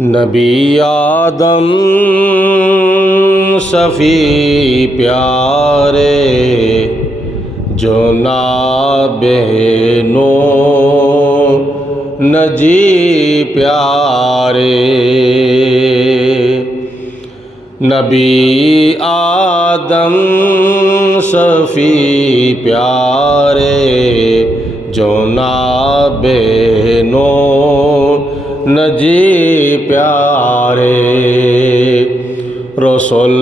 نبی آدم شفیع پیارے جو نابے نو نجی پیارے، نبی آدم شفیع پیارے جو نابے نو نجی پیارے، رسول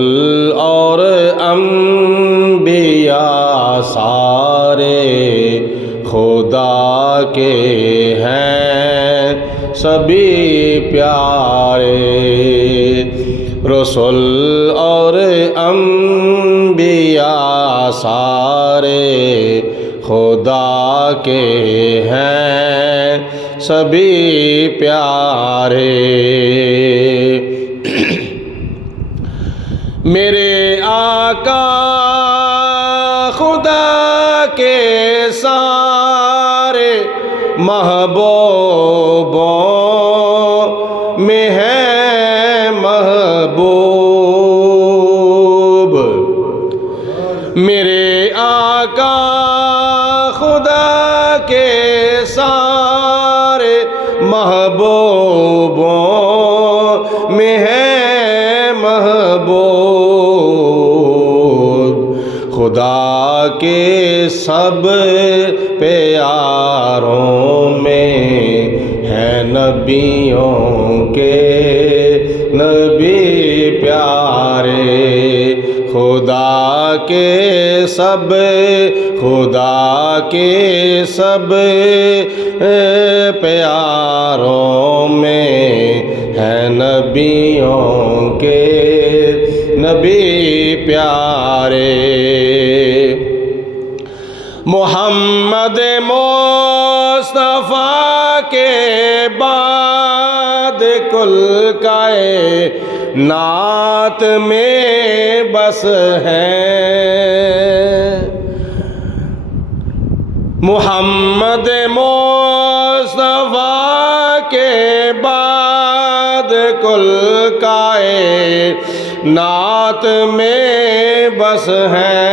اور انبیاء سارے خدا کے ہیں سبھی پیارے، رسول اور انبیاء سارے خدا کے ہیں سبھی پیارے، میرے آقا خدا کے سارے محبوبوں میں ہے محبوب، میرے آقا خدا کے سارے محبوبوں میں ہے محبوب، خدا کے سب پیاروں میں ہے نبیوں کے نبی پیارے، خدا کے سب پیاروں میں ہے نبیوں کے نبی پیارے، محمد مصطفیٰ کے بعد کل کائنات میں بس ہیں، محمد مصطفیٰ کے بعد کل کائنات میں بس ہیں،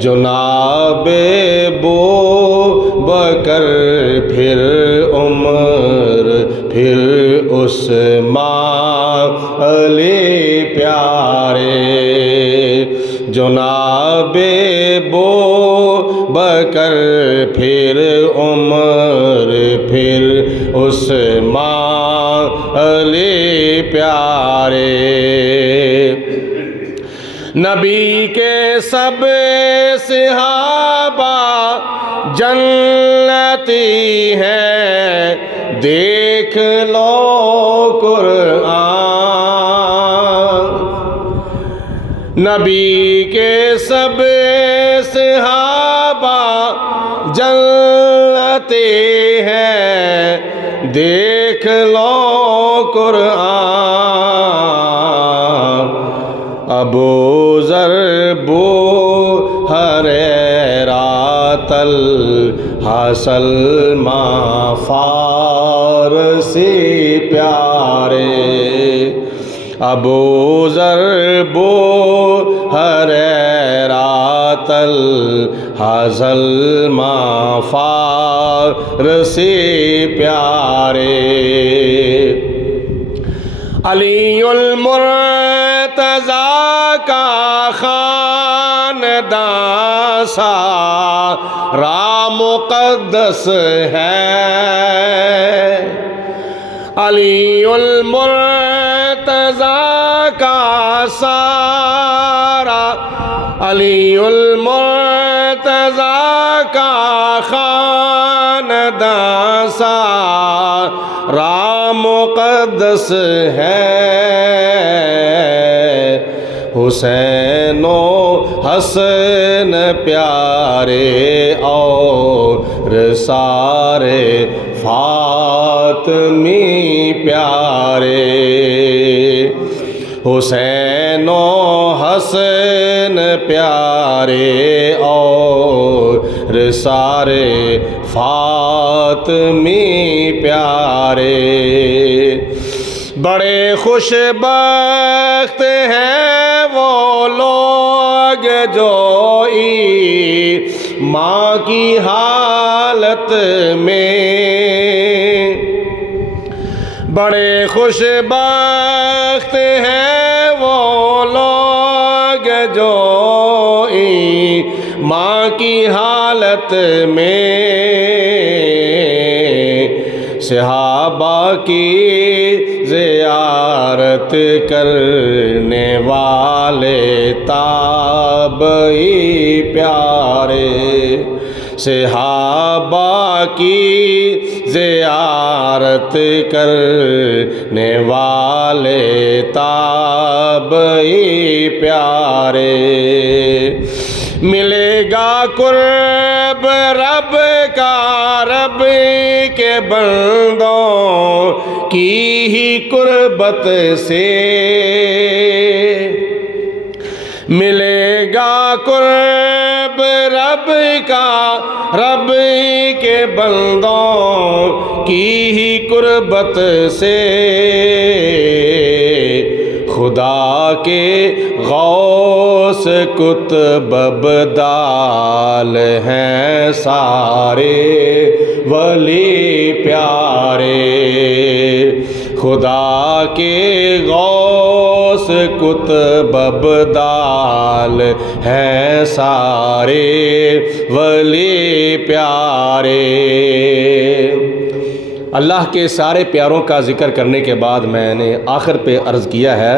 جناب ابو بکر پھر عمر پھر عثمان علی پیارے، جناب ابو بکر پھر عمر پھر عثمان علی پیارے، نبی کے سب صحابہ جنتی ہیں دیکھ لو قرآن، نبی کے سب صحابہ جنتی ہیں دیکھ لو قرآن، ابو ذر بوہریرہ طلحہ سلمان فارسی پیارے، ابو ذر بوہریرہ طلحہ سلمان فارسی پیارے، علی المرتضیٰ کا خاندان سارا مقدس ہے، علی المرتضیٰ کا سارا علی المرتضیٰ کا خاندان سارا مقدس ہے، حسین و حسن پیارے اور سارے فاطمی پیارے، حسین و حسن پیارے اور سارے فاطمی پیارے، بڑے خوش بخت ہیں وہ لوگ جو ماں کی حالت میں، بڑے خوش بخت ہیں وہ لوگ جو ماں کی حالت میں، صحابہ کی زیارت کرنے والے تابعی پیارے، صحابہ کی زیارت کرنے والے تابعی پیارے، ملے گا قرب رب کا رب کے بندوں کی ہی قربت سے، ملے گا قرب رب کا رب کے بندوں کی ہی قربت سے، خدا کے غوث کتب ابدال ہیں سارے ولی پیارے، خدا کے غوث کتب ابدال ہیں سارے ولی پیارے۔ اللہ کے سارے پیاروں کا ذکر کرنے کے بعد میں نے آخر پہ عرض کیا ہے،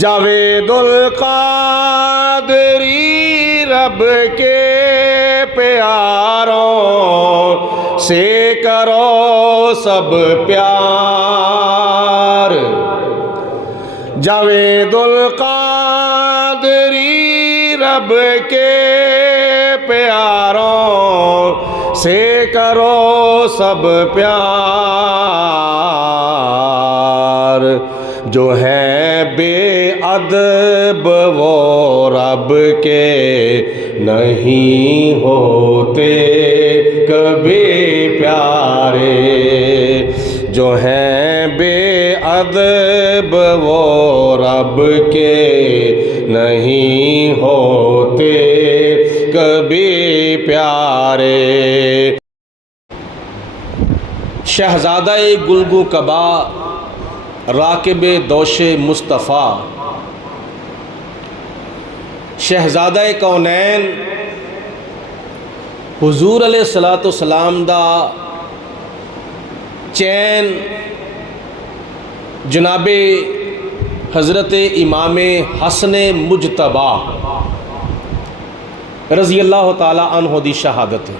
جاوید القادری رب کے پیاروں سے کرو سب پیار، جاوید القادری رب کے پیاروں سے کرو سب پیار، جو ہیں بے ادب وہ رب کے نہیں ہوتے کبھی پیارے، جو ہیں بے ادب وہ رب کے نہیں ہوتے کبھی پیارے۔ شہزادہ گلگوں کبا راکب دوش مصطفیٰ، شہزادہ کونین حضور علیہ الصلوۃ والسلام دا چین جناب حضرت امام حسن مجتبی رضی اللہ تعالی عنہ دی شہادت،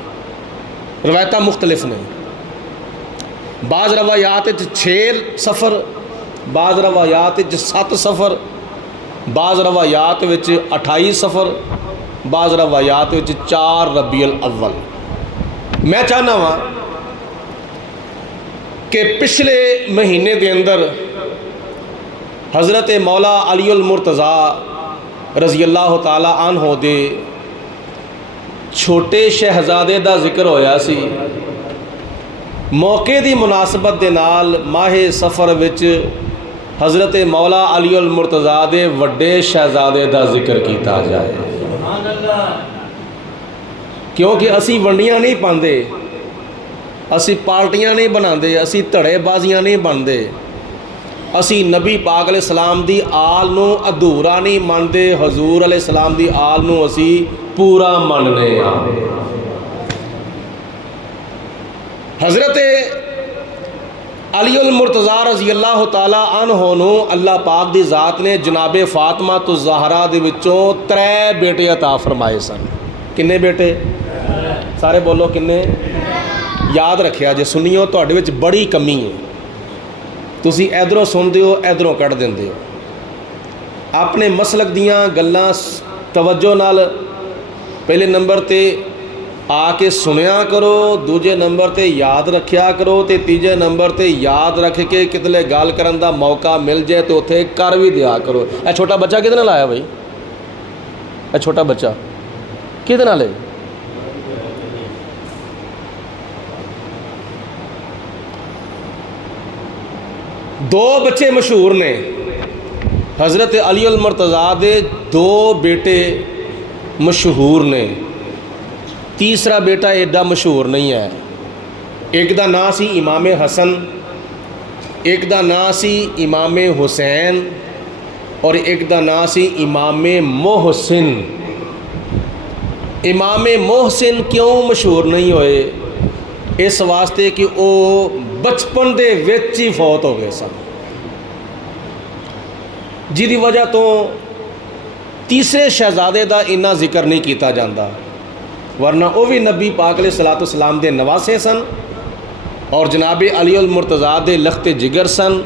روایتاں مختلف نے، بعض روایات 6 سفر، بعض روایات 7 سفر، بعض روایات 28 سفر، بعض روایات 4 ربیع الاول۔ میں چاہنا ہاں کہ پچھلے مہینے دے اندر حضرت مولا علی المرتضیٰ رضی اللہ تعالی عنہ دے چھوٹے شہزادے دا ذکر ہویا سی، موقع دی مناسبت دے نال ماہ سفر وچ حضرت مولا علی المرتضیٰ دے وڈے شہزادے دا ذکر کیتا جائے، کیونکہ اسی ونڈیاں نہیں پاندے، اسی پارٹیاں نہیں بناندے، اسی دھڑے بازیاں نہیں بنتے، اسی نبی پاک علیہ السلام دی آل نو ادھورا نہیں مانتے، حضور علیہ السلام دی آل نو اسی پورا مننے ہاں۔ حضرت علی المرتضیٰ رضی اللہ تعالی عنہ نو اللہ پاک دی ذات نے جناب فاطمہ الزہرا دے وچوں 3 بیٹے عطا فرمائے سن۔ کنے بیٹے؟ سارے بولو کنے؟ یاد رکھیا جے سنیو تواڈے وچ بڑی کمی ہے، تسی ادھروں سنتے ہو ادھروں کٹ دیندے ہو، اپنے مسلک دیاں گلاں توجہ نال پہلے نمبر تے آ کے سنیا کرو، دوجے نمبر تے یاد رکھیا کرو، تے تیجے نمبر تے یاد رکھ کے کتنے گل کرن دا موقع مل جائے تو اتنے کر بھی دیا کرو۔ اے چھوٹا بچہ کدے نال آیا بھائی؟ اے چھوٹا بچہ کدے نال ہے؟ دو بچے مشہور نے، حضرت علی المرتضیٰ دے دو بیٹے مشہور نے، تیسرا بیٹا ایڈا مشہور نہیں ہے۔ ایک دا نام سی امام حسن، ایک دا نام سی امام حسین، اور ایک دا نام سی امام محسن۔ امام محسن کیوں مشہور نہیں ہوئے؟ اس واسطے کہ وہ بچپن دے وچ ہی فوت ہو گئے سن، جی دی وجہ تو تیسرے شہزادے دا اتنا ذکر نہیں کیتا جاندہ، ورنہ وہ بھی نبی پاک علیہ الصلوۃ والسلام دے نواسے سن اور جناب علی المرتضیٰ دے لخت جگر سن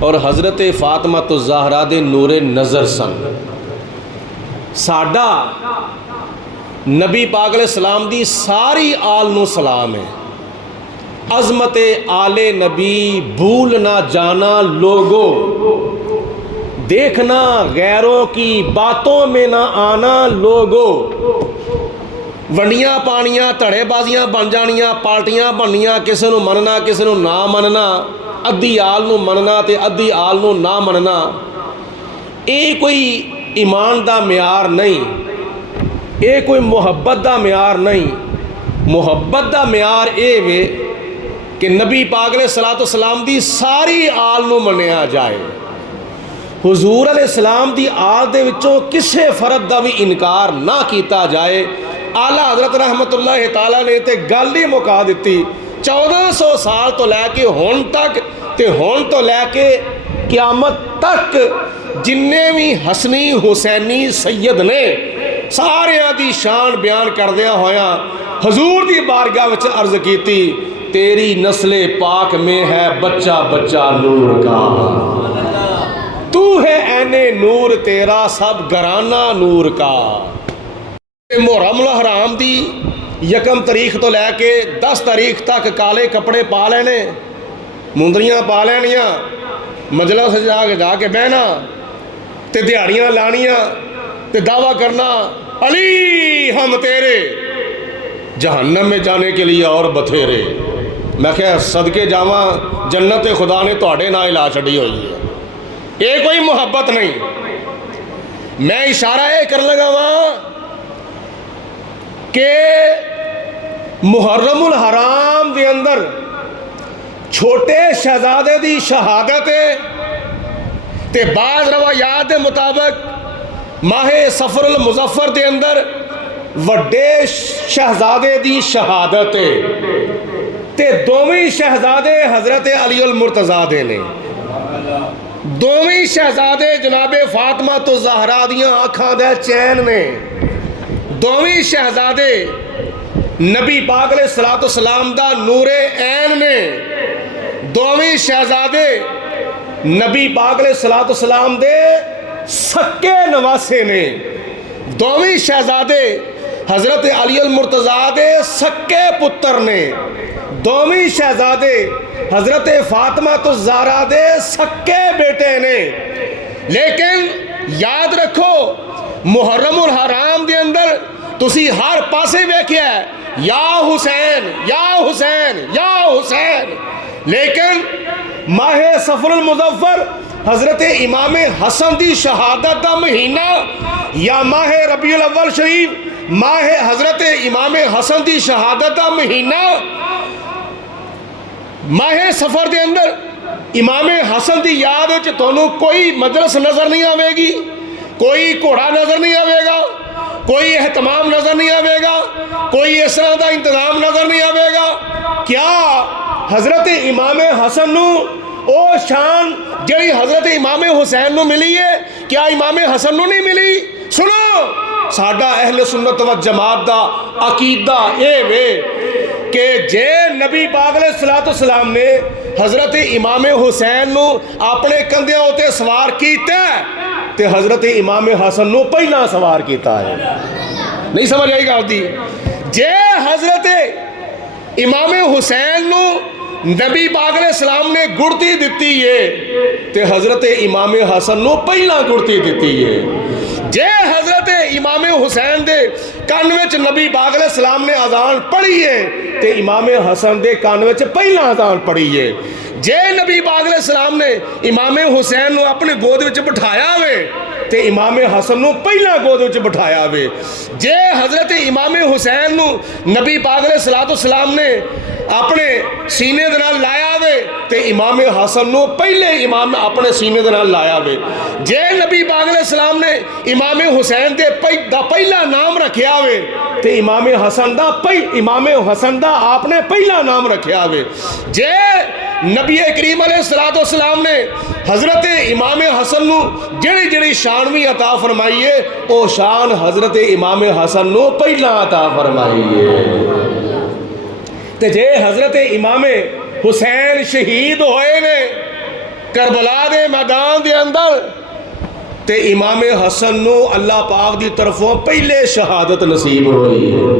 اور حضرت فاطمہ الزہرا دے نور نظر سن۔ ساڈا نبی پاک علیہ السلام دی ساری آل نو سلام ہے۔ عظمت آل نبی بھول نہ جانا لوگو، دیکھنا غیروں کی باتوں میں نہ آنا لوگو، ونڈیاں پانیاں تڑے بازیاں بن جانیاں، پارٹیاں بننیاں، کسے نو مننا کسے نو نہ مننا، ادھی آل نو مننا تے ادھی آل نو نہ مننا، یہ کوئی ایمان دا معیار نہیں، یہ کوئی محبت دا معیار نہیں۔ محبت دا معیار اے وے کہ نبی پاک علیہ الصلوۃ والسلام دی ساری آل نو منیا جائے، حضور علیہ السلام دی آل دے وچوں کسے فرد دا بھی انکار نہ کیتا جائے۔ اعلیٰ حضرت رحمت اللہ تعالیٰ نے تے گل ہی مکا دیتی، 1400 سال تو لے کے ہون تک تے ہون تو لے کے قیامت تک جننے بھی حسنی حسینی سید نے سارے دی شان بیان کردیا ہویا حضور دی بارگاہ وچ عرض کیتی، تیری نسل پاک میں ہے بچہ بچہ نور کا، تو ہے عین نور تیرا سب گھرانہ نور کا۔ محرم الحرام دی یکم تاریخ تو لے کے 10 تاریخ تک کالے کپڑے پا لینے، مندریاں پا لینیاں، مجلس جا کے بہنا تے دیہڑیاں لانیاں تے دعویٰ کرنا علی ہم تیرے، جہنم میں جانے کے لیے اور بتھیرے۔ میں کہ صدقے جاواں جنت خدا نے تواڈے نال لا چھڈی ہوئی ہے، یہ کوئی محبت نہیں۔ میں اشارہ یہ کر لگا وہاں کہ محرم الحرام دے اندر چھوٹے شہزادے دی شہادت تے بعض روایات دے مطابق ماہ صفر المظفر دے اندر وڈے شہزادے دی شہادت تے دوویں شہزادے حضرت علی المرتضیٰ دے نے، دوویں شہزادے جناب فاطمہ الزہرا دیاں آنکھاں دے چین نے، دوویں شہزادے نبی پاک علیہ الصلوۃ والسلام دا نور عین نے، دوویں شہزادے نبی پاک علیہ الصلوۃ والسلام دے سکے نواسے نے، دوویں شہزادے حضرت علی المرتضیٰ دے سکے پتر نے، دوویں شہزادے حضرت فاطمہ الزہرا دے سکے بیٹے نے۔ لیکن یاد رکھو محرم الحرام دے اندر تسی ہر پاسے ویکھیا ہے یا حسین یا حسین یا حسین، لیکن ماہ صفر المظفر حضرت امام حسن دی شہادت دا مہینہ یا ماہ ربیع الاول شریف ماہ حضرت امام حسن دی شہادت دا مہینہ، ماہ صفر دے اندر امام حسن دی یاد وچ تانوں کوئی مجلس نظر نہیں آوے گی، کوئی گھوڑا نظر نہیں آوے گا، کوئی اہتمام نظر نہیں آوے گا، کوئی اس طرح دا انتظام نظر نہیں آوے گا۔ کیا حضرت امام حسن نو او شان جڑی حضرت امام حسین نو ملی ہے کیا امام حسن نو نہیں ملی؟ سنو ساڈا اہل سنت و جماعت دا عقیدہ اے وے کہ جے نبی پاک علیہ الصلوۃ والسلام نے حضرت امام حسین نو اپنے کندھیاں اتے سوار کیتا ہے تے حضرت امام حسن نو پہلا سوار کیتا ہے۔ نہیں سمجھ آئی گا ہوتی؟ جے حضرت امام حسین نو نبی پاک علیہ السلام نے گڑتی دیتی ہے تے حضرت امام حسن نو پہلا گڑتی دیتی ہے۔ جے حضرت امام حسین دے کان وچ نبی پاک علیہ السلام نے اذان پڑھی ہے تے امام حسن دے کان وچ پہلا اذان پڑھی ہے. جے نبی پاک علیہ السلام نے امام حسین نو اپنے گود وچ بٹھایا ہوئے تے امام حسن نو پہلا گود وچ بٹھایا ہوئے. جے حضرت امام حسین نو نبی پاک علیہ السلام نے اپنے سینے دے نال لایا ہوئے تے امام حسن نو پہلے امام اپنے سینے دے نال لایا ہوئے. جے نبی پاک علیہ السلام نے امام حسین دے دا پہلا نام رکھیا ہوئے تے امام حسن دا آپ نے پہلا نام رکھیا ہوئے. جے نبی کریم علیہ السلام نے حضرت امام حسن نو جڑی جڑی شان بھی عطا فرمائی ہے او شان حضرت امام حسن نو پہلا عطا فرمائی ہے. تے جے حضرت امام حسین شہید ہوئے نے کربلا دے میدان دے اندر تے امام حسن نو اللہ پاک دی طرفوں پہلے شہادت نصیب ہوئی ہے.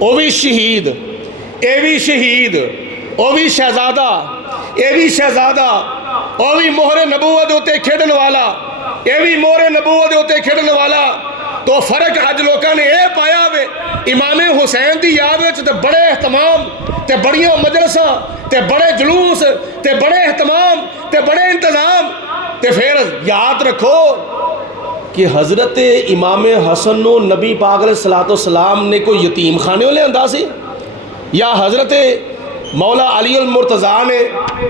او بھی شہید، اے بھی شہید، او بھی شہزادہ، اے بھی شہزادہ، او بھی مہر نبوت ہوتے کھیڑن والا، اے بھی مہر نبوت ہوتے کھیڑن والا. تو فرق اج لوکاں نے اے پایا وے امام حسین دی یاد وچ تے بڑے اہتمام تے بڑیاں مجلساں تے بڑے جلوس تے بڑے اہتمام تے بڑے انتظام. تے پھر یاد رکھو کہ حضرت امام حسن نو نبی پاک علیہ السلام نے کوئی یتیم خانے لے آندا سی، یا حضرت مولا علی المرتضیٰ نے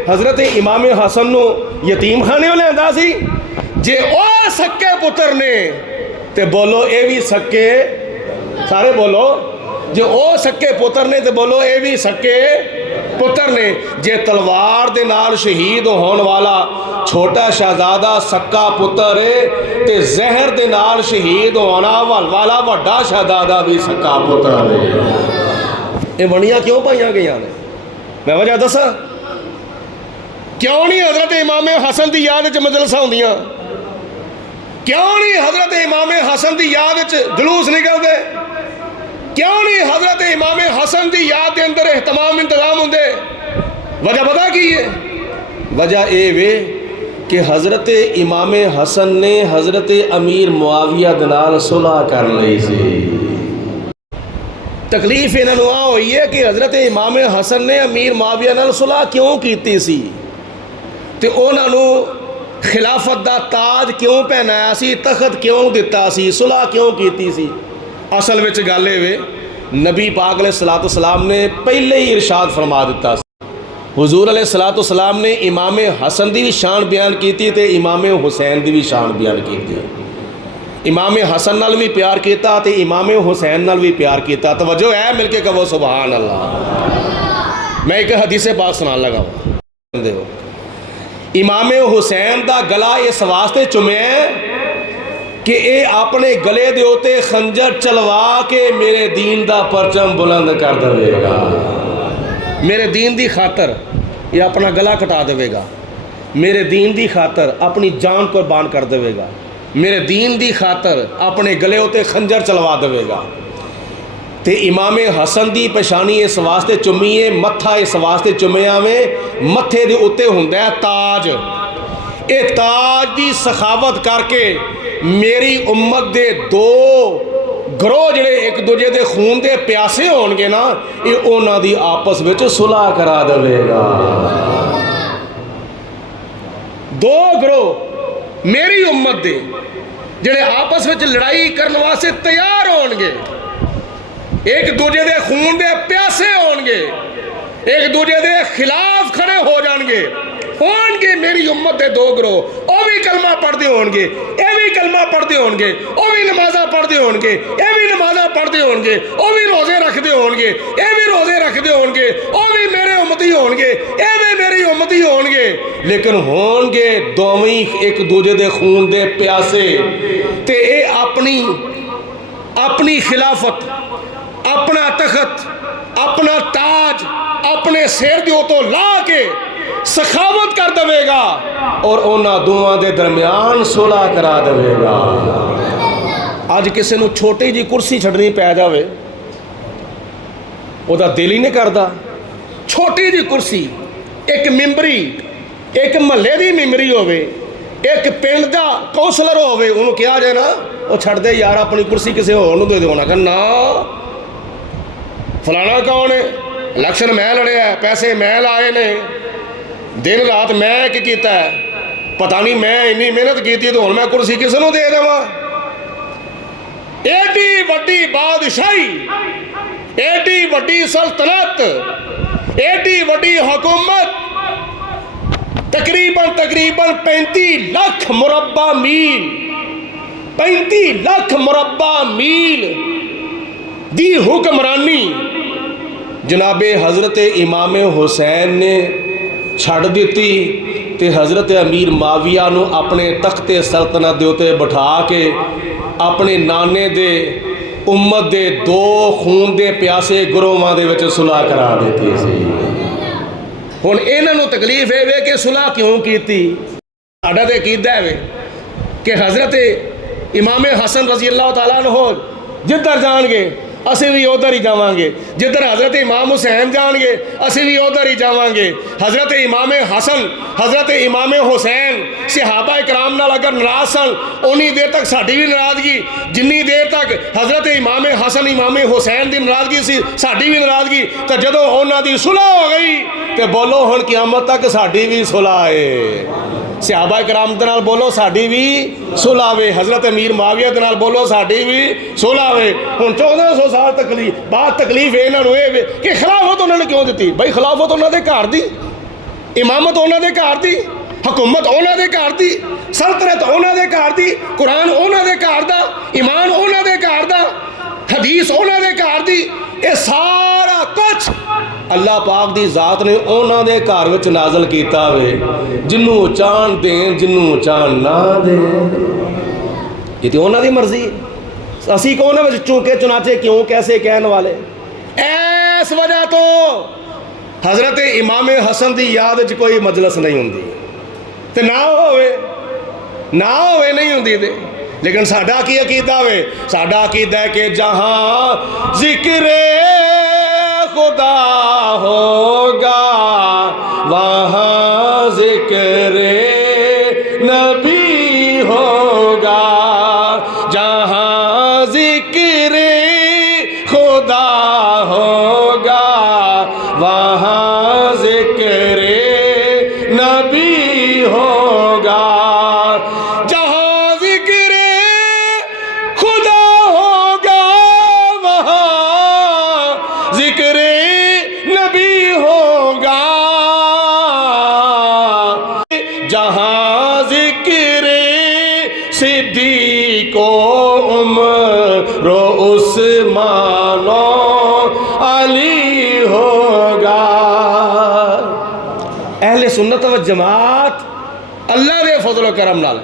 حضرت امام حسن نو یتیم خانے لے آندا سی؟ جے او سکے پتر نے تے بولو اے بھی سکے، سارے بولو جے او سکے پتر نے تے بولو اے بھی سکے پتر نے. جے تلوار دے نال شہید ہون والا چھوٹا شہزادہ سکا پتر ہے تے زہر دے نال شہید ہونا والا وڈا شہزادہ بھی سکا پتر ہے. یہ بنیاں کیوں پائیاں گئیاں نے؟ میں وجہ دسا کیوں نہیں حضرت امام حسن دی یاد وچ مجلساں ہوندیاں؟ کیوں نہیں حضرت امام حسن دی یاد وچ جلوس نکلدے؟ کیوں نہیں حضرت امام حسن دی یاد دے اندر اہتمام انتظام ہوندے؟ وجہ پتہ کی ہے؟ وجہ اے وے کہ حضرت امام حسن نے حضرت امیر معاویہ دے نال صلح کر لئی سی. تکلیف انہاں نوں آ ہوئی ہے کہ حضرت امام حسن نے امیر معاویہ نال صلح کیوں کیتی سی تے انہاں نوں خلافت دا تاج کیوں پہنایا سی، تخت کیوں دتا سی، صلح کیوں کیتی سی؟ اصل وچ گل اے وے نبی پاک علیہ السلام نے پہلے ہی ارشاد فرما دیتا سی. حضور علیہ السلام نے امام حسن دی بھی شان بیان کیتی تے امام حسین دی بھی شان بیان کیتی. امام حسن نال بھی پیار کیتا تے امام حسین نال بھی پیار کیتا. توجہ ہے، مل کے کہو سبحان اللہ. میں ایک حدیث پاک سنان لگا ہوں. امام حسین دا گلا اس واسطے چومیا کہ اے اپنے گلے دے اوتے خنجر چلوا کے میرے دین دا پرچم بلند کر دے گا. میرے دین دی خاطر یہ اپنا گلا کٹا دے گا، میرے دین دی خاطر اپنی جان قربان کر دے گا، میرے دین دی خاطر اپنے گلے ہوتے خنجر چلوا دے گا. تے امام حسن دی پیشانی اس واسطے چمیے، متھا اس واسطے چمیا میں متھے دے اتے ہوندا ہے تاج. اے تاج دی سخاوت کر کے میری امت دے دو گروہ جڑے ایک دوجے دے خون دے پیاسے ہون گے نا، یہ انہاں دی آپس وچ صلح کرا دے گا. دو گروہ میری امت دے جڑے آپس وچ لڑائی کرنے واسطے تیار ہون گے، ایک دوجے دے خون دے پیاسے ہون گے، ایک دوجے دے خلاف کھڑے ہو جان گے، ہون گے میری امت دے دو گروہ. او بھی کلمہ پڑھتے ہون گے، اے بھی کلمہ پڑھتے ہون گے، او بھی نمازہ پڑھتے ہون گے، اے بھی نمازہ پڑھتے ہون گے، او بھی روزے رکھتے ہون گے، اے بھی روزے رکھتے ہون گے، او بھی میرے امتی ہون گے، اے بھی میری امتی ہون گے. لیکن ہون گے دوویں ایک دوجے دے خون دے پیاسے. تے اے اپنی خلافت، اپنا تخت، اپنا تاج اپنے سر دیو تو لا کے سخاوت کر دے گا اور انہاں دوواں دے درمیان صلح کرا دے گا. اج کسے نو چھوٹی جی کرسی چھڈنی پی جاوے او دا دل ہی نہیں کردا. چھوٹی جی کرسی، ایک ممبری، ایک محلے دی ممبری ہوے، ایک پنڈ دا کونسلر ہوے، انہوں کیا جائے نا وہ چھڑ دے یار اپنی کرسی کسی اور نوں دے دے ہونا کہ نا فلانا کون ہے الیکشن میں لڑیا ہے پیسے میں لائے نے دن رات میں کی کیتا ہے پتہ نہیں میں انی محنت کیتی تو ہن میں کرسی کسی نوں دے دواں ایڈی وڈی بادشاہی ایڈی وڈی سلطنت ایڈی وڈی حکومت تقریباً 35 لاکھ مربع میل 35 لاکھ مربع میل دی حکمرانی جناب حضرت امام حسین نے چھڑ دیتی تے حضرت امیر معاویہ نو اپنے تخت سلطنت دے اوتے بٹھا کے اپنے نانے دے امت دے 2 خون دے پیاسے گروہاں دے وچ صلح کرا دیتی سی ہن انہاں نو تکلیف ہے وے کہ صلح کیوں کیتی ساڈا تے عقیدہ ہے کہ حضرت امام حسن رضی اللہ تعالیٰ عنہ جدھر جان گے اسی بھی ادھر ہی جاواں گے جدھر حضرت امام حسین جان گے اسی بھی ادھر ہی جاواں گے حضرت امام حسن حضرت امام حسین صحابہ کرام نال اگر ناراض سن اونی دیر تک ساڈی بھی ناراضگی جنی دیر تک حضرت امام حسن امام حسین دی ناراضگی سی ساڈی بھی ناراضگی تو جدوں انہاں دی صلح ہو گئی تے بولو ہن قیامت تک ساڈی بھی صلح ہے صحابہ کرام دے نال بولو ساڈی بھی صلح وے حضرت امیر معاویہ دے نال بولو ساڈی بھی صلح وے ہن 1400 سال تکلیف بعد تکلیف انہاں نوں اے کہ خلافت انہاں نے کیوں دتی بھائی خلافت انہاں دے گھر دی امامت انہاں دے گھر دی حکومت انہاں دے گھر دی سلطنت انہاں دے گھر دی قرآن انہاں دے گھر دا ایمان انہاں دے گھر دا حدیث انہاں دے گھر دی اے سارا کچھ اللہ پاک دی ذات نے انہاں دے گھر وچ نازل کیتا وے جنوں چان دین جنوں چان نہ دین یہ تے انہاں دی مرضی اسی کون ہے چونکہ چنانچہ کیوں کیسے کہن والے اس وجہ تو حضرت امام حسن دی یاد وچ کوئی مجلس نہیں ہوندی تے نہ ہوئے نہیں ہوندی تے لیکن ساڈا کی عقیدہ وے ساڈا عقیدہ ہے کہ جہاں ذکر خدا ہوگا وہاں ذکر نبی ہوگا جہاں ذکر خدا ہوگا وہاں ذکر نبی ہوگا جہاں ذکر خدا ہوگا وہاں ذکر نبی ہوگا جہاں ذکر صدیق و عمر و عثمان و علی ہوگا اہل سنت و جماعت اللہ دے فضل و کرم نال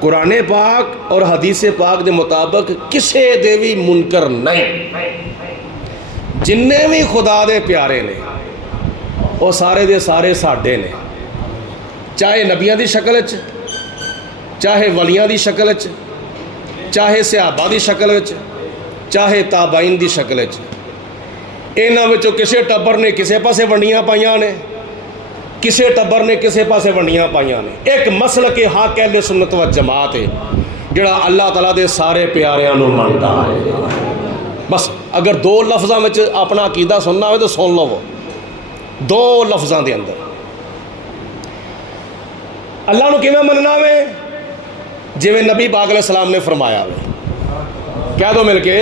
قرآن پاک اور حدیث پاک دے مطابق کسے دے بھی منکر نہیں جننے بھی خدا دے پیارے نے وہ سارے دے سارے ساڈے نے چاہے نبیاں دی شکل وچ چاہے ولیاں دی شکل وچ چاہے صحابہ دی شکل وچ چاہے تابعین دی شکل وچ انہاں وچوں کسے ٹبر نے کسے پاسے ونڈیاں پائیاں نے کسے ٹبر نے کسے پاسے ونڈیاں پائیاں نے ایک مسلک حق اہل سنت و جماعت ہے جڑا اللہ تعالیٰ دے سارے پیاریاں نوں مندا ہے بس اگر 2 لفظاں وچ اپنا عقیدہ سننا ہوئے تو سن لو 2 لفظاں دے اندر اللہ نو کیویں مننا وے جویں نبی پاک علیہ السلام نے فرمایا وے کہہ دو مل کے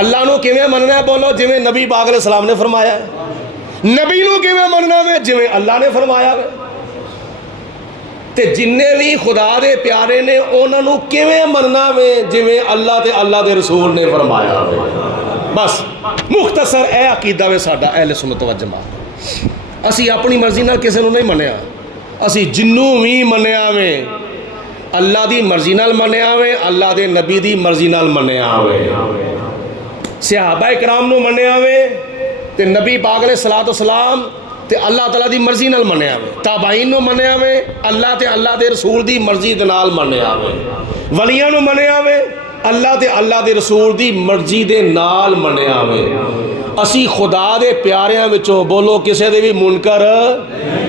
اللہ نو کیویں مننا ہے بولو جویں نبی پاک علیہ السلام نے فرمایا ہے نبی نو کیویں مننا وے جویں اللہ نے فرمایا وے تے جننے بھی خدا دے پیارے نے انہاں نو کیویں مننا وے جویں اللہ تے اللہ دے رسول نے فرمایا وے بس مختصر اے عقیدہ وے ساڈا اہل سنت و جماعت اسی اپنی مرضی نال کسے نو نہیں منیا اسی جنوں بھی منیا وے اللہ دی مرضی نال منیا وے اللہ دے نبی دی مرضی نال منیا وے صحابہ کرام نو منیا وے تے نبی پاک علیہ الصلوۃ والسلام تے اللہ تعالیٰ دی مرضی نال منیا وے تابعین نو منیا وے اللہ تے اللہ دے رسول دی مرضی دے نال منیا وے ولیاں نو منیا وے اللہ تے اللہ دے رسول دی مرضی دے نال منیا وے اسی خدا دے پیاریاں وچوں بولو کسے دے بھی منکر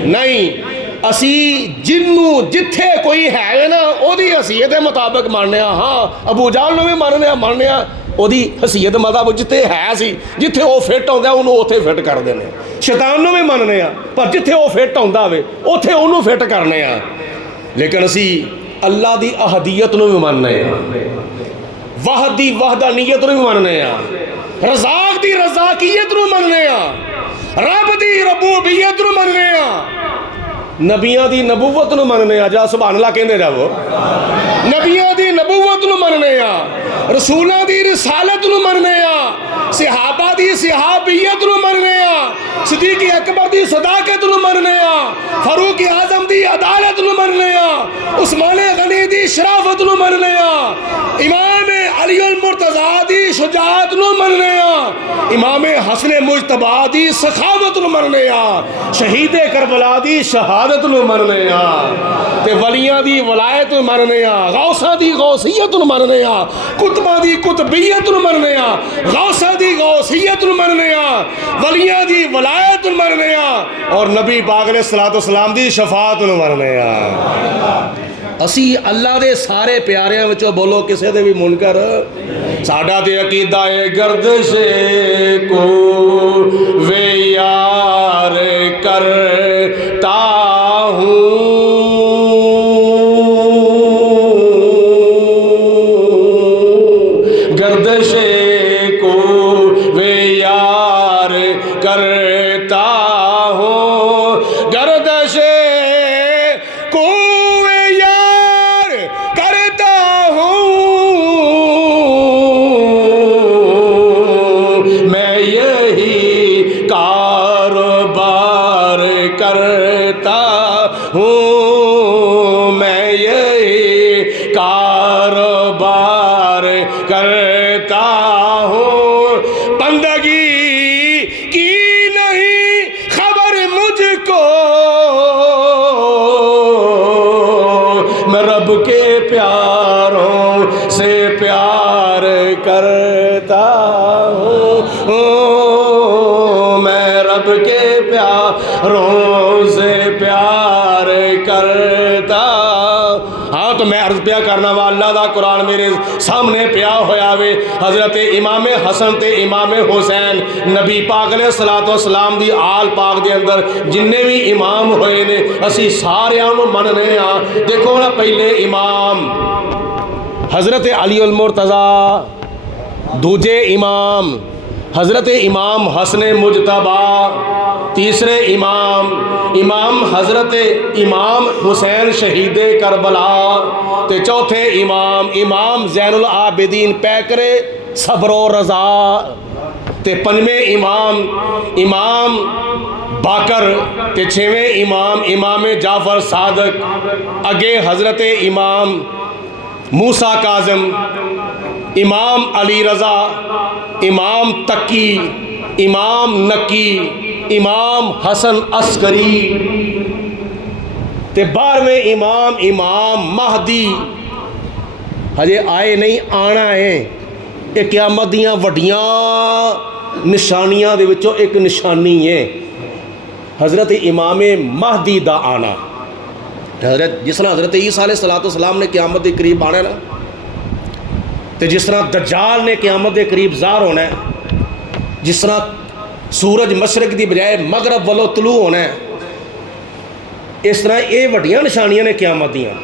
نہیں اسی جنوں جتھے کوئی ہے نا وہی حیثیت دے مطابق ماننے ہاں ابو جہل نوں بھی ماننے وہی حیثیت مطابق جتھے ہے سی جتھے وہ فٹ آتا انہوں اوتھے فٹ کرتے ہیں شیطان نوں بھی ماننے پر جتھے وہ فٹ آتا ہوئے اوتھے انہوں فٹ کرنے لیکن اسی اللہ دی احدیت نوں بھی ماننے وحد دی وحدانیت نوں بھی ماننے رزاق دی رزاقیت نوں ماننے رب دی ربوبیت نوں ماننے نبیاں دی نبوت نوں مننے جا سبحان اللہ کہندے جاؤ نبیاں دی نبوت نوں مننے رسولاں دی رسالت نوں مننے صحابہ دی صحابیت نوں مننے صدیق اکبر دی صداقت نوں مننے فاروق اعظم دی عدالت نوں مننے عثمان غنی دی شرافت نوں مننے امام علی المرتضیٰ دی شجاعت نوں مننے امام حسن مجتبی دی سخاوت نوں مننے شہید کربلا دی شہادت نوں مننے تے ولیاں دی ولایت نوں مننے غوثاں دی غوثیت نوں مننے قطباں دی قطبیت نوں مننے غوثاں دی غوثیت نوں مننے ولیاں دی ولایت نوں مننے اور نبی پاک علیہ الصلوۃ والسلام دی شفاعت نوں مننے اسی اللہ دے سارے پیاریاں وچوں بولو کسے دے بھی منکر ساڈا تے عقیدہ ہے گردش کو وے یار کرتا ہوں گردش کو وے یار کرتا ہوں گردش کو کرتا ہوں بندگی کی نہیں خبر مجھ کو میں رب کے پیاروں سے پیار کرتا ہوں میں رب کے پیاروں سے پیار کرتا ہاں تو میں عرض پیا کرنا وا اللہ دا قرآن میرے سامنے پیا ہویا وے حضرت امام حسن تے امام حسین نبی پاک علیہ الصلوۃ والسلام دی آل پاک دے اندر جننے بھی امام ہوئے نے اسی سارے نوں مننے دیکھو نا پہلے امام حضرت علی المرتضیٰ دوجے امام حضرت امام حسن مجتبی تیسرے امام حضرت امام حسین شہید کربلا تے چوتھے امام زین العابدین پیکرے صبر و رضا تے پنجویں امام باقر تے چھویں امام جعفر صادق اگے حضرت امام موسیٰ کاظم امام علی رضا امام تقی امام نقی امام حسن عسکری تے 12ویں امام مہدی ہجے آئے نہیں آنا ہے یہ قیامت دیاں وڈیاں نشانیاں دے وچوں ایک نشانی ہے حضرت امام مہدی دا آنا جس طرح حضرت عیسیٰ علیہ السلام نے قیامت دے قریب آنا ہے نا تے جس طرح دجال نے قیامت دے قریب ظاہر ہونا ہے جس طرح سورج مشرق دی بجائے مغرب والوں طلوع ہونا ہے اس طرح یہ وڈیاں نشانیاں نے قیامت دیاں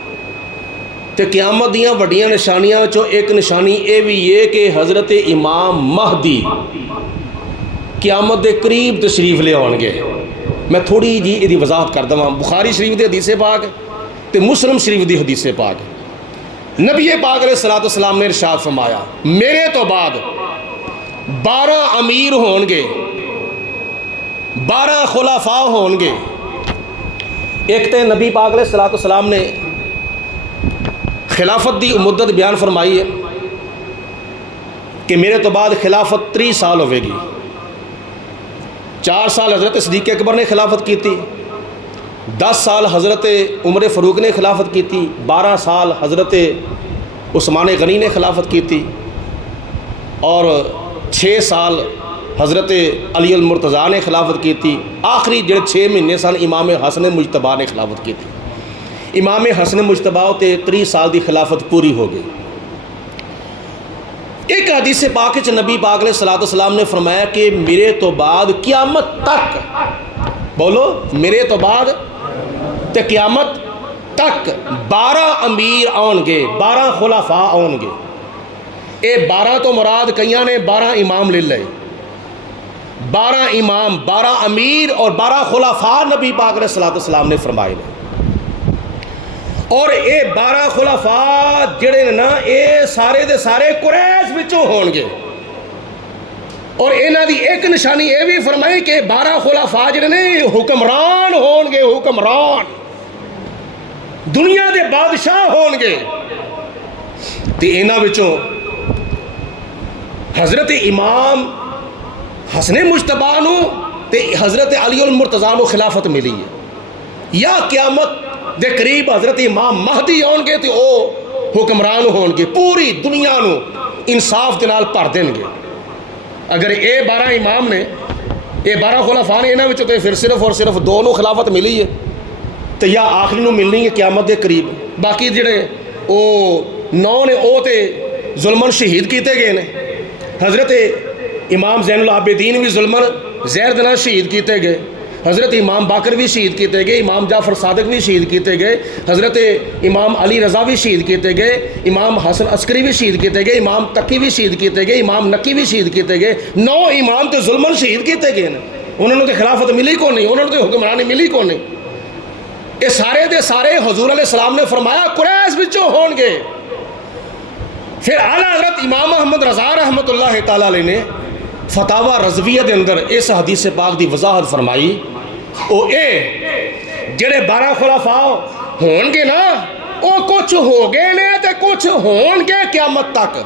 تے قیامت دیاں وڈیاں نشانیاں وچوں ایک نشانی یہ بھی ہے کہ حضرت امام مہدی قیامت دے قریب تشریف لے آن گے میں تھوڑی جی یہ وضاحت کر دوں بخاری شریف دی حدیث پاک تے مسلم شریف دی حدیث پاک نبی پاک علیہ الصلوۃ والسلام نے ارشاد فرمایا میرے تو بعد 12 امیر ہون گے 12 خلفاء ہون گے ایک تے نبی پاک علیہ الصلوۃ والسلام نے خلافت دی مدت بیان فرمائی ہے کہ میرے تو بعد خلافت 30 سال ہوئے گی 4 سال حضرت صدیق اکبر نے خلافت کی تھی 10 سال حضرت عمر فاروق نے خلافت کی تھی 12 سال حضرت عثمان غنی نے خلافت کی تھی اور 6 سال حضرت علی المرتضیٰ نے خلافت کی تھی. آخری جڑے 6 مہینے سن امام حسن مجتبیٰ نے خلافت کی تھی. امام حسن مجتبیٰ تے 30 سال دی خلافت پوری ہو گئی. ایک حدیث پاک وچ نبی پاک علیہ الصلوۃ والسلام نے فرمایا کہ میرے تو بعد قیامت تک، بولو میرے تو بعد تے قیامت تک 12 امیر آن گے، 12 خلفاء آن گے. اے 12 تو مراد کئیاں نے 12 امام لے لے، 12 امام، 12 امیر اور 12 خلفاء نبی پاک علیہ الصلوۃ والسلام نے فرمائے نے. اور اے 12 خلفاء جڑے نا اے سارے دے سارے قریش وچوں ہون گے. اور انہاں دی ایک نشانی اے بھی فرمائی کہ 12 خلفاء جڑے نے حکمران ہون گے، حکمران دنیا دے بادشاہ ہون گے. تے انہاں وچوں حضرت امام حسن مجتبیٰ نو تے حضرت علی المرتضیٰ نو خلافت ملی ہے. یا قیامت دے قریب حضرت امام مہدی ہون گے تے او حکمران ہون گے، پوری دنیا نو انصاف دے نال بھر دین گے. اگر اے 12 امام نے، اے 12 خلفاء نے، انہاں وچوں تے پھر صرف اور صرف 2 نو خلافت ملی ہے تے یا آخری نو ملنی ہے قیامت دے قریب. باقی جڑے او 9 نے او تے ظلمن شہید کیتے گئے نے. حضرت امام زین العابدین بھی ظلمن زہر دے نال شہید کیتے گئے. حضرت امام باقر بھی شہید کیتے گئے، امام جعفر صادق بھی شہید کیتے گئے، حضرت امام علی رضا بھی شہید کیتے گئے، امام حسن عسکری بھی شہید کیتے گئے، امام تقی بھی شہید کیتے گئے، امام نقی بھی شہید کیتے گئے. 9 امام تے ظلمن شہید کیتے گئے نے. انہوں نے تے خلافت ملی کو نہیں، انہوں نے تے حکمرانی ملی کو نہیں. یہ سارے دے سارے حضور علیہ السلام نے فرمایا قریش وچوں ہون گے. پھر اعلیٰ حضرت امام احمد رضا رحمۃ اللہ تعالی علیہ نے فتاوی رضویہ دے اندر اس حدیث پاک دی وضاحت فرمائی. او اے جڑے 12 خلفاء ہون گے نا او کچھ ہو گئے نے تے کچھ ہون گے قیامت تک.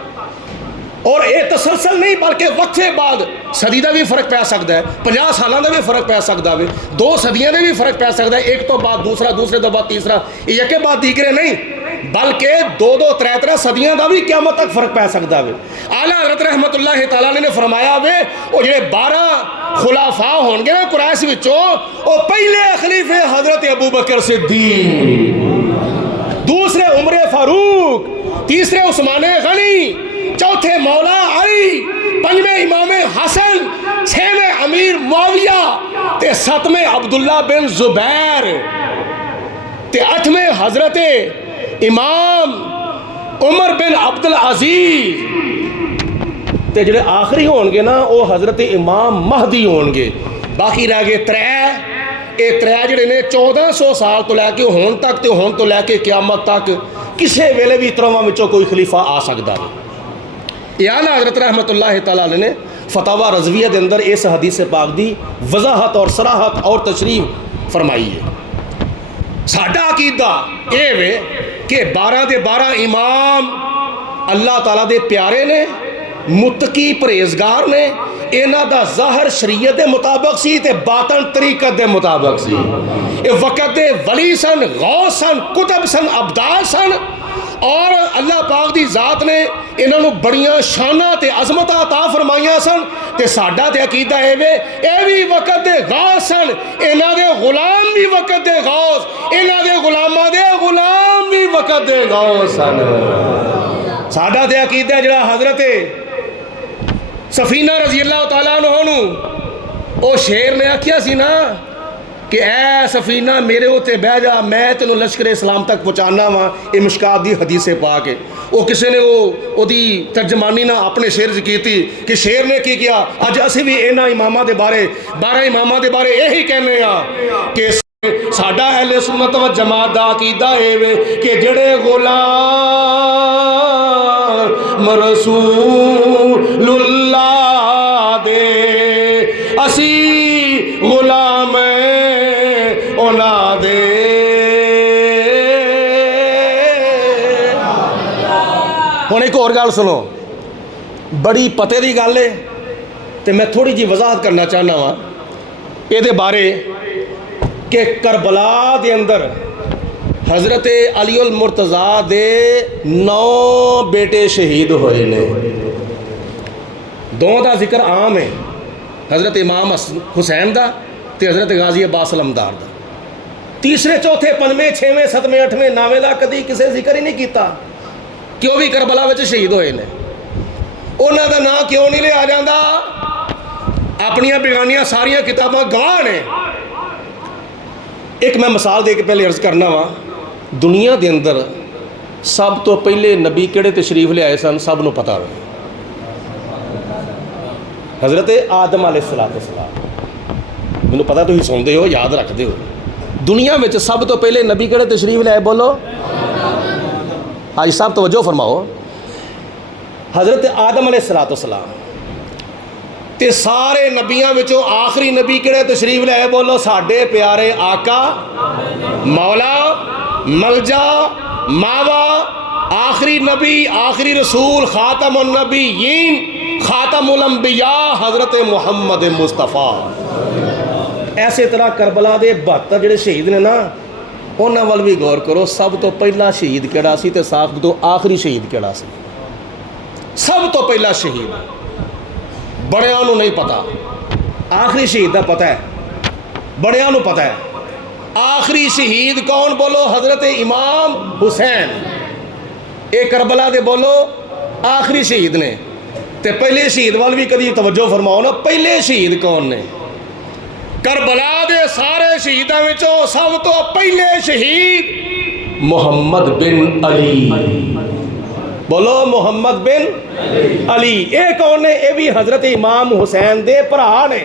اور اے تسلسل نہیں بلکہ وقفے بعد صدی دا بھی فرق پہ سکتا ہے، 50 سالاں دا بھی فرق پہ سکتا ہے، 2 صدیاں دا بھی فرق پہ سکتا ہے. ایک تو بعد دوسرا، دوسرے تو بعد تیسرا، یہ بعد دیگرے نہیں بلکہ 2 3 صدیاں دا بھی قیامت تک فرق پہ سکتا ہے. اعلیٰ حضرت رحمۃ اللہ تعالیٰ نے فرمایا وے وہ جڑے 12 خلفاء ہون گے نا قریش وچوں، او پہلے خلیفے حضرت ابوبکر صدیق، دوسرے عمر فاروق، تیسرے عثمان غنی، چوتھے مولا علی، 5ویں امام حسن، 6ویں امیر معاویہ تے 7ویں عبداللہ بن زبیر تے 8ویں حضرت امام عمر بن عبدالعزیز تے جڑے آخری ہون گے نا وہ حضرت امام مہدی ہون گے. باقی رہ گئے 3. یہ 3 جڑے نے 1400 سال تو لے کے ہون تک تے ہون تو لے کے قیامت تک کسے ویلے بھی 3 وچوں کوئی خلیفہ آ سکتا ہے. یہ اعلیٰ حضرت رحمۃ اللہ تعالیٰ علیہ نے فتاوی رضویہ دے اندر اس حدیث پاک دی وضاحت اور صراحت اور تشریح فرمائی ہے. ساڈا عقیدہ اے وے کہ 12 دے 12 امام اللہ تعالیٰ دے پیارے نے، متقی پرہیزگار نے. انہاں دا ظاہر شریعت دے مطابق سی تے باطن طریقت دے مطابق سی. اے وقت دے ولی سن، غوث سن، کتب سن، ابدال سن. اور اللہ پاک دی ذات نے انہاں نو بڑیاں شاناں تے عظمتاں عطا فرمائیاں سن. تے ساڈا تے عقیدہ اے وے اے بھی وقت دے غوث سن، انہاں دے غلام بھی وقت دے غوث، انہاں دے غلاماں دے غلام بھی وقت دے غوث سن. ساڈا تے عقیدہ جڑا حضرت سفینہ رضی اللہ تعالیٰ عنہ نو او شیر نے آکھیا سی نا کہ اے سفینہ میرے ہوتے بہ جا، میں تینوں لشکر اسلام تک پہنچانا وا. یہ مشکات دی حدیث پاک ہے. وہ کسی نے وہ دی ترجمانی نہ اپنے شیر کی تھی کہ شیر نے کی کیا. اج اسی بھی انہاں اماماں دے بارے 12 اماماں دے بارے یہی کہنے ہاں کہ ساڈا اہل سنت و جماعت دا عقیدہ اے وے کہ جڑے غلام رسول اللہ دے اسی غلام اونا دے. ہن ایک اور گل سنو، بڑی پتے دی گل ہے تے میں تھوڑی جی وضاحت کرنا چاہنا وا یہ دے بارے کہ کربلا دے اندر حضرت علی المرتضیٰ دے 9 بیٹے شہید ہوئے نے. 2 دا ذکر عام ہے، حضرت امام حسین دا تے حضرت غازی عباس علمدار دا. تیسرے چوتھے پنجویں چھویں ستویں اٹھویں ناویں دا کدی کسے ذکر ہی نہیں کیتا کہ وہ بھی کربلا وچ شہید ہوئے نے. انہاں دا نام کیوں نہیں لیا جاندا؟ اپنیاں بیگانیاں ساریاں کتاباں گواہ نے. ایک میں مثال دے کے پہلے عرض کرنا وا، دنیا دے اندر سب تو پہلے نبی کہڑے تشریف لے آئے سن سب نو پتہ ہوئے. حضرت آدم علیہ السلام. مینوں پتہ تسی سنتے ہو، یاد رکھتے ہو. دنیا میں سب تو پہلے نبی کہڑے تشریف لے آئے؟ بولو. حاجی صاحب توجہ فرماؤ. حضرت آدم علیہ السلام. تے سارے نبیاں وچوں آخری نبی کہڑے تشریف لے آئے؟ بولو. ساڈے پیارے آقا، مولا، ملجا، ماوا، آخری نبی، آخری رسول، خاتم النبیین، خاتم الانبیاء، حضرت محمد مصطفیٰ. ایسے طرح کربلا دے 72 جڑے شہید نے نا، انہاں ول بھی غور کرو. سب تو پہلا شہید کیڑا سی تے سب تو آخری شہید کیڑا سی؟ سب تو پہلا شہید بڑیاں نو نہیں پتا، آخری شہید دا پتہ ہے، بڑیاں نو پتہ ہے. آخری شہید کون؟ بولو. حضرت امام حسین. اے کربلا دے بولو آخری شہید نے. تے پہلے شہید وال بھی کدی توجہ فرماؤ نا. پہلے شہید کون نے؟ کربلا دے سارے شہیداں وچوں سب تو پہلے شہید محمد بن علی. بولو. محمد بن علی. اے کون نے؟ اے بھی حضرت امام حسین دے بھرا نے.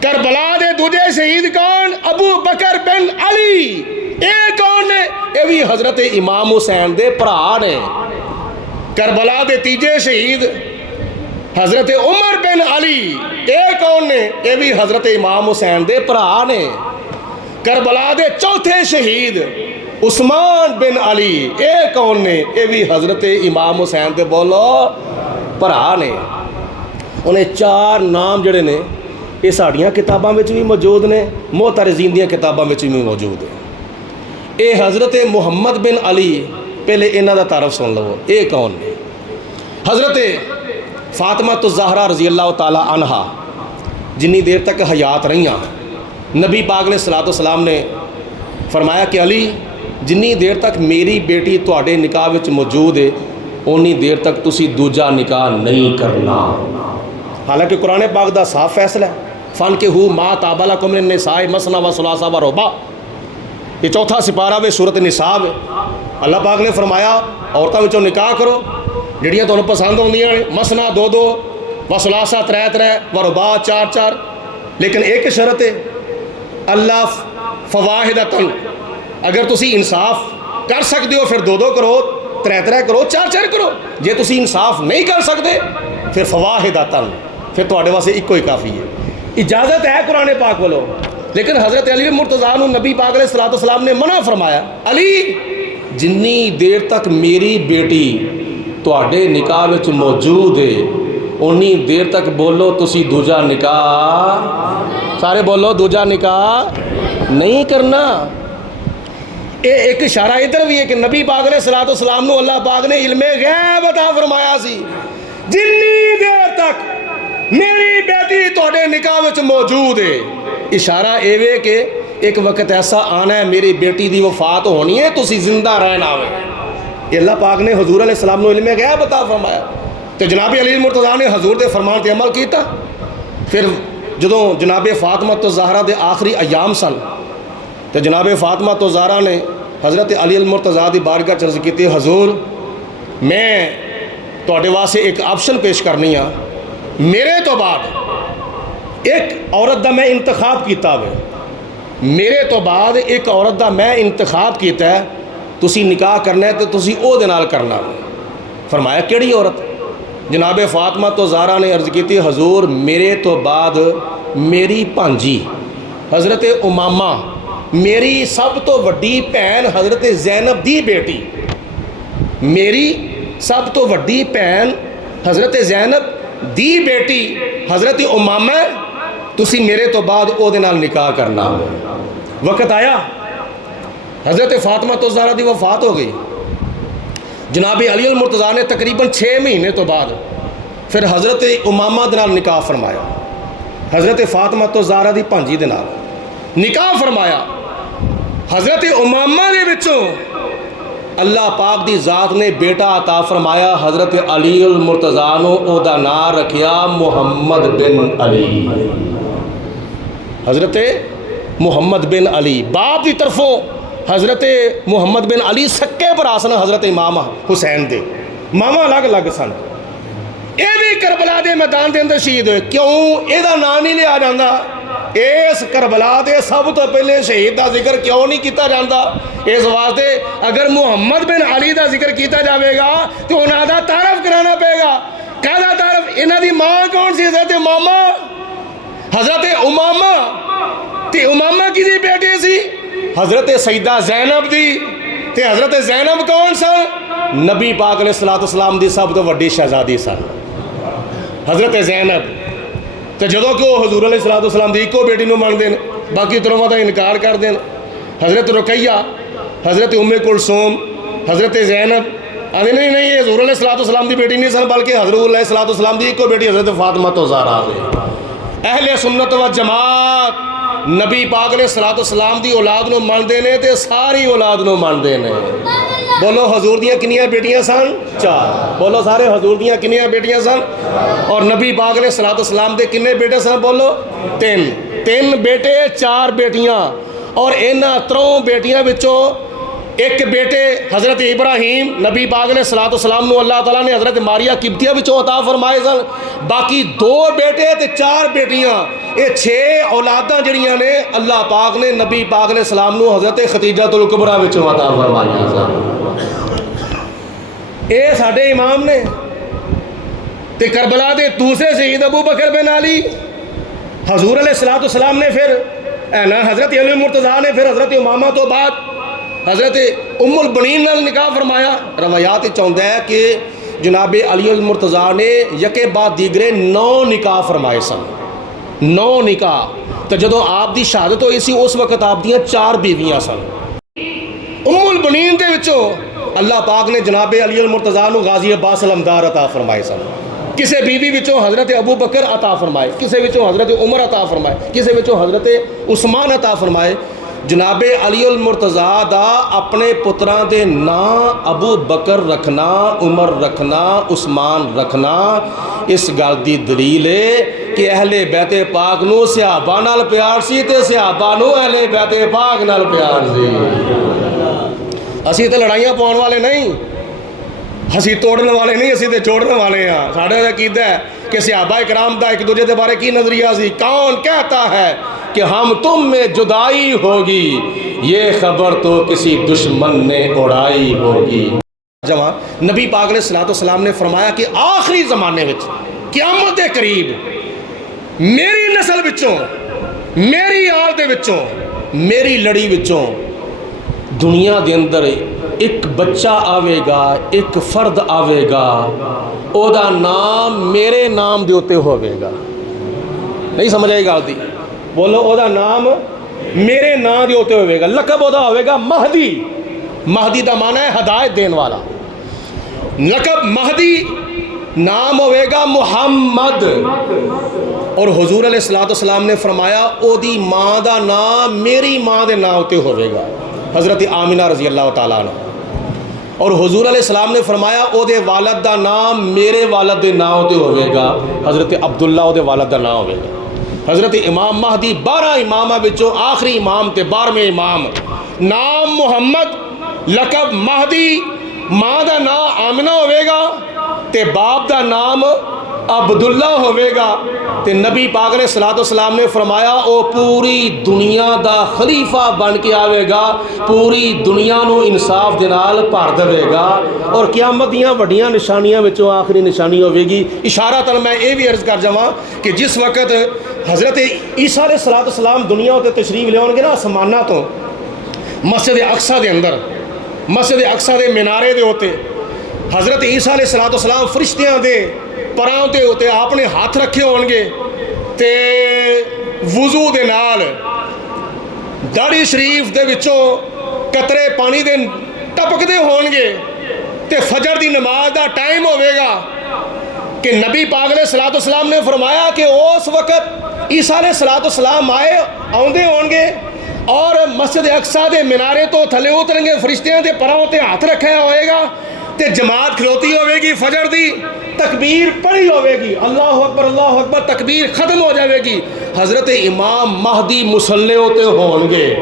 کربلا دے دوجے شہید کون؟ ابو بکر بن علی. اے کون نے؟ اے بھی حضرت امام حسین دے بھرا نے. کربلا دے تیجے شہید حضرت عمر بن علی. اے کون نے؟ اے بھی حضرت امام حسین دے بھرا نے. کربلا دے چوتھے شہید عثمان بن علی. اے کون نے؟ اے بھی حضرت امام حسین دے بولو بھرا نے. انہیں 4 نام جڑے نے یہ ساڑیاں کتاباں وچ بھی موجود نے، معترضین دیاں کتاباں وچ بھی موجود ہے. اے حضرت محمد بن علی. پہلے انہاں دا تعارف سن لو. اے کون نے؟ حضرت فاطمہ الزہرا رضی اللہ تعالی عنہا جنی دیر تک حیات رہیاں، نبی پاک علیہ السلام نے فرمایا کہ علی جنی دیر تک میری بیٹی تواڈے نکاح وچ موجود ہے اونی دیر تک تسی دوجا نکاح نہیں کرنا. حالانکہ قرآن پاک دا صاف فیصلہ ہے، فن کے ہو ما طاب لکم من النساء مثنی و ثلاث و رباع. یہ چوتھا سپارہ وے سورۃ النساء. اللہ پاک نے فرمایا عورتوں وچوں نکاح کرو جڑیاں تمہیں پسند ہوندیاں نے، مثنی 2 و ثلاثہ 3 و رباع 4. لیکن ایک شرط ہے، اللہ فواحدۃ. اگر تسی انصاف کر سکتے ہو پھر 2 کرو، 3 کرو، 4 کرو. جے تسی انصاف نہیں کر سکتے پھر فواحدۃ، پھر تواڈے واسطے ایکو ہی کافی ہے. اجازت ہے قرآن پاک والو. لیکن حضرت علی مرتضیٰ نو نبی پاک علیہ السلام نے منع فرمایا، علی جنی دیر تک میری بیٹی تواڈے نکاح وچ موجود ہے اونی دیر تک بولو تسی دوجا نکاح، سارے بولو دوجا نکاح نہیں کرنا. ایک اشارہ ادھر بھی ہے کہ نبی پاک علیہ السلام نو اللہ پاک نے علم غیب عطا فرمایا سی. جنی دیر تک میری بیٹی تواڈے نکاح وچ موجود ہے، اشارہ اے وے کہ ایک وقت ایسا آنا ہے میری بیٹی دی وفات ہونی ہے، تسی زندہ رہنا ہوئے. یہ اللہ پاک نے حضور علیہ السلام نو علم غیب عطا فرمایا. تو جناب علی مرتضیٰ نے حضور دے فرمان تے عمل کیتا. پھر جدوں جناب فاطمہ الزہرا دے آخری ایام سن تو جناب فاطمہ الزہرا نے حضرت علی المرتضیٰ دی بارگاہ چ عرض کیتی، حضور میں تواڈے واسطے ایک آپشن پیش کرنی ہاں، میرے تو بعد ایک عورت دا میں انتخاب کیتا ہوئے، میرے تو بعد ایک عورت دا میں انتخاب کیتا ہے، تسی نکاح کرنا ہے تو تسی او دے نال کرنا. فرمایا کیڑی عورت؟ جناب فاطمہ الزہرا نے عرض کیتی، حضور میرے تو بعد میری بھانجی حضرت امامہ، میری سب تو وڈی بہن حضرت زینب دی بیٹی، میری سب تو وڈی بہن حضرت زینب دی بیٹی حضرت امامہ، تسی میرے تو بعد او دے نال نکاح کرنا. وقت آیا حضرت فاطمہ الزہرا دی وفات ہو گئی. جناب علی المرتضیٰ نے تقریباً 6 مہینے تو بعد پھر حضرت امامہ دے نال نکاح فرمایا. حضرت فاطمہ تو زہرا دی بھانجی دے نال نکاح فرمایا. حضرت امامہ دے وچوں اللہ پاک دی ذات نے بیٹا عطا فرمایا حضرت علی المرتضیٰ نو او دا نام رکھیا محمد بن علی. حضرت محمد بن علی باپ دی طرفوں حضرت محمد بن علی سکے برا سن حضرت امام حسین دے, ماما الگ الگ سن. یہ بھی کربلا دے میدان دے اندر شہید ہوئے. کیوں یہ نام نہیں لیا جاتا؟ اس کربلا دے سب تو پہلے شہید دا ذکر کیوں نہیں کیتا جاتا؟ اس واسطے اگر محمد بن علی دا ذکر کیتا جاوے گا تو انہاں دا تعارف کرانا پے گا. کہدا تعارف؟ انہاں دی ماں کون سی؟ حضرت امامہ, حضرت امامہ. تے امامہ کی دی بیٹی سی حضرت سیدہ زینب دی. تے حضرت زینب کون سن؟ نبی پاک علیہ الصلوۃ والسلام دی سب تو وڈی شہزادی سن حضرت زینب. تو جدوں کہ وہ حضور علیہ الصلوۃ والسلام دی ایکو بیٹی نو منتے ہیں, باقی تروں دا انکار کر دین. حضرت رقیہ, حضرت ام کلثوم, حضرت زینب آدھے نہیں یہ حضور علیہ الصلوۃ والسلام دی بیٹی نہیں سن بلکہ حضور علیہ الصلوۃ والسلام دی ایکو بیٹی حضرت فاطمہ تو زہرا ہے. اہل سنت و جماعت نبی پاک علیہ الصلوۃ والسلام دی اولاد نو مانتے ہیں تے ساری اولاد نو مانتے ہیں. بولو حضور دیاں کنیاں بیٹیاں سن؟ 4. بولو سارے حضور دیاں کنیاں بیٹیاں سن؟ اور نبی پاک علیہ الصلوۃ والسلام دے کنے بیٹے سن؟ بولو 3. 3 بیٹے 4 بیٹیاں. اور انہاں 3 بیٹیاں وچوں ایک بیٹے حضرت ابراہیم نبی پاک علیہ الصلوۃ والسلام نو اللہ تعالیٰ نے حضرت ماریہ قبطیہ وچوں عطا فرمائے سن. باقی 2 بیٹے تے 4 بیٹیاں, یہ 6 اولاداں جڑیاں نے اللہ پاک نے نبی پاک علیہ السلام نو حضرت خدیجہ الکبریٰ وچوں عطا فرمائیاں سن. اے ساڈے امام نے. تے کربلا دے دوسرے شہید ابو بکر بن علی, حضور علیہ الصلوۃ والسلام نے پھر حضرت علی المرتضیٰ نے پھر حضرت امامہ تو بعد حضرت ام البنین نال نکاح فرمایا. روایات چاہتا ہے کہ جناب علی المرتضیٰ نے یکے بعد دیگرے 9 نکاح فرمائے سن. 9 نکاح. تو جدوں آپ دی شہادت ہوئی سی اس وقت آپ دیاں 4 بیویاں سن. ام البنین دے وچوں اللہ پاک نے جناب علی المرتضیٰ نو غازی عباس علمدار عطا فرمائے سن. کسے بیوی وچوں حضرت ابو بکر عطا فرمائے, کسے وچوں حضرت عمر عطا فرمائے, کسے وچوں حضرت عثمان عطا فرمائے. جناب علی المرتضیٰ دا اپنے پتراں دے نام ابو بکر رکھنا, عمر رکھنا, عثمان رکھنا اس گل دی دلیل ہے کہ اہل بیت پاک نو صحابہ نال پیار سی تے صحابہ نو اہل بیت پاک نال پیار سی. اسی تے لڑائیاں پاؤن والے نہیں, اسی توڑن والے نہیں, اسی تے جوڑن والے ہیں. ساڈا عقیدہ ہے کہ صحابہ کرام دا ایک دوجے دے بارے کی نظریہ سی. کون کہتا ہے کہ ہم تم میں جدائی ہوگی, یہ خبر تو کسی دشمن نے اڑائی ہوگی. جمع نبی پاک علیہ الصلوۃ والسلام نے فرمایا کہ آخری زمانے وچ قیامت دے قریب میری نسل وچوں, میری آل دے وچوں, میری لڑی وچوں دنیا دے اندر ایک بچہ آوے گا, ایک فرد آوے گا, او دا نام میرے نام دے اوتے ہوئے گا. نہیں سمجھ آئی گل دی؟ بولو او دا نام میرے نام دے اوتے ہوئے گا. لقب او دا ہوئے گا مہدی. مہدی دا معنی ہے ہدایت دین والا. لقب مہدی, نام ہوئے گا محمد. اور حضور علیہ الصلوۃ والسلام نے فرمایا او دی ماں دا نام میری ماں دے نام اوتے ہوئے گا, حضرت آمنہ رضی اللہ تعالیٰ عنہ. اور حضور علیہ السلام نے فرمایا او دے والد دا نام میرے والد دے نام ہوتے ہوئے گا, حضرت عبداللہ او دے والد دا نام ہوئے گا. حضرت امام مہدی 12 امامہ بچوں آخری امام تے 12ویں امام. نام محمد, لقب مہدی, ماں دا نام آمنہ ہوئے گا تے باپ دا نام عبداللہ ہوئے گا. تے نبی پاک علیہ الصلوۃ والسلام نے فرمایا او پوری دنیا دا خلیفہ بن کے آوے گا, پوری دنیا نو انصاف دے نال بھر دے گا. اور قیامت دیاں وڈیاں نشانیاں وچوں آخری نشانی ہوے گی. اشارہ تن میں یہ بھی عرض کر جاواں کہ جس وقت حضرت عیسیٰ علیہ الصلوۃ والسلام دنیا تے تشریف لے آن گے نا آسماناں تو, مسجد اقصیٰ دے اندر, مسجد اقصیٰ دے مینارے دے ہوتے حضرت عیسیٰ علیہ الصلوۃ والسلام فرشتیاں دے پراں تے ہوتے آپ نے ہاتھ رکھے ہون گے تے وضو دے نال داڑھی شریف دے وچوں قطرے پانی دے ٹپک دے ہون گے تے فجر دی نماز دا ٹائم ہوئے گا کہ نبی پاک علیہ الصلوۃ والسلام نے فرمایا کہ اس وقت عیسیٰ علیہ السلام آؤندے ہون گے اور مسجد اقصیٰ دے منارے تو تھلے اتریں گے، فرشتیاں دے پراں تے ہاتھ رکھیا ہوئے گا تے جماعت کھلوتی ہوئے گی، فجر دی تکبیر پڑھی ہوئے گی، اللہ اکبر، تکبیر ختم ہو جائے گی، حضرت امام مہدی مصلی ہوتے ہون گے،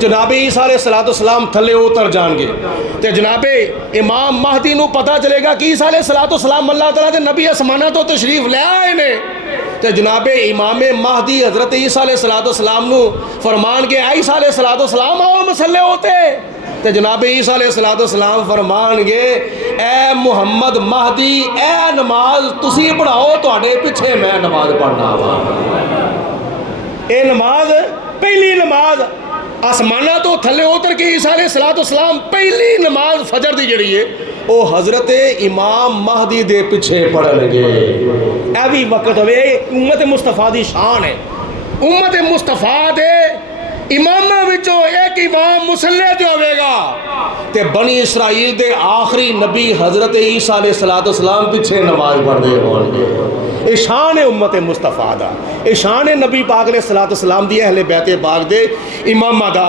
جناب عیسیٰ علیہ السلام تھلے اتر جان گے تے جناب امام مہدی نو پتہ چلے گا کہ عیسیٰ علیہ السلام اللہ تعالیٰ دے نبی اسمانہ تو تشریف لے آئے نے، تے جناب امام مہدی حضرت عیسیٰ علیہ السلام نو فرمان کے عیسیٰ علیہ السلام آؤ مسلے ہوتے، تے جناب عیسیٰ علیہ السلام فرمان گے اے محمد مہدی اے نماز تسی پڑھاؤ تواڈے پیچھے میں نماز پڑھنا وا۔ اے نماز پہلی نماز آسمانہ تو تھلے اتر کے عیسیٰ علیہ السلام پہلی نماز فجر دی جڑی ہے او حضرت امام مہدی دے پیچھے پڑھن گے۔ اے بھی وقت ہوئے امت مصطفیٰ دی شان ہے، امت مصطفیٰ دے امامہ وچوں ایک امام مصلی تے ہوئے گا تے بنی اسرائیل دے آخری نبی حضرت عیسیٰ علیہ السلام پیچھے نماز پڑھ دے ہون گے۔ اے شان ہے امت مصطفیٰ دا، اے شان ہے نبی پاک علیہ السلام دی اہل بیت پاک دے امامہ دا۔